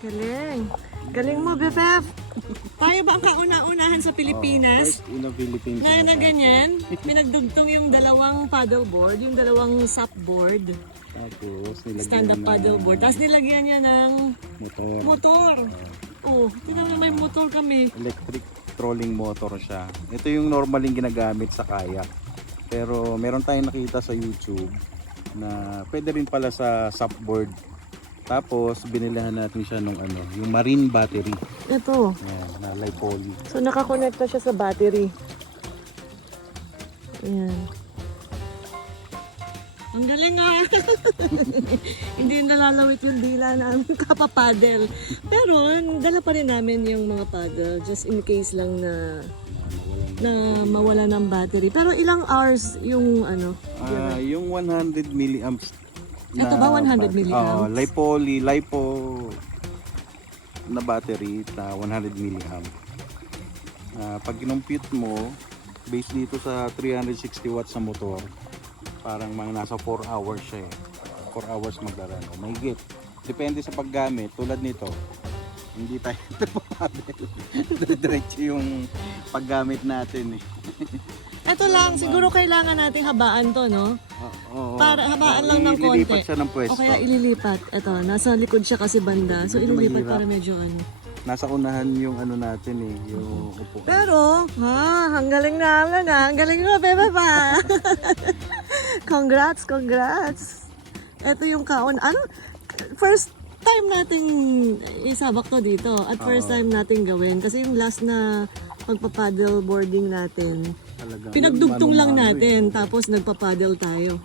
Galing. Galing mo, BFF. Tayo ba ang kauna-unahan sa Pilipinas? Philippines. Na ganyan, pinagdugtong yung dalawang paddleboard, yung dalawang supboard, Tapos, nilagyan stand-up ng paddleboard. Tapos nilagyan niya ng motor. motor. Oh, tignan mo, may motor kami. Electric trolling motor siya. Ito yung normaling ginagamit sa kayak. Pero meron tayong nakita sa YouTube na pwede rin pala sa supboard. Tapos binilihan natin siya nung yung marine battery. Ito. Ayan, na lipoly. So nakakonekta siya sa battery. Ayan. Ang galing nga. Hindi nalalawit yung dila namin kapapadel. Pero dala pa rin namin yung mga paddle just in case lang na mawala ng battery. Pero ilang hours yung Yung 100 milliamps. Ito ba 100 milliamps? Lipo na battery na 100 milliamp. Pag kinumpute mo, based dito sa 360 watts sa motor, parang mga nasa 4 hours siya eh. 4 hours magdaraan. Mahigit. Depende sa paggamit. Tulad nito, hindi tayo nagpapadel. Diretso yung paggamit natin eh. Ito lang, siguro kailangan nating habaan to, no? Para habaan lang ng konti. Ililipat siya ng pwesto. O kaya ililipat. Ito, nasa likod siya kasi banda. So Medyo ililipat mahirap. para medyo Nasa unahan yung natin eh, yung upo. Pero, ang galing naman Ang galing mo, bebe pa. Congrats, congrats. Ito yung first time nating isabak to dito. At first time nating gawin. Kasi yung last na pagpa-paddle boarding natin, Talaga. pinagdugtong lang Mano-mano natin. Tapos nagpa-paddle tayo.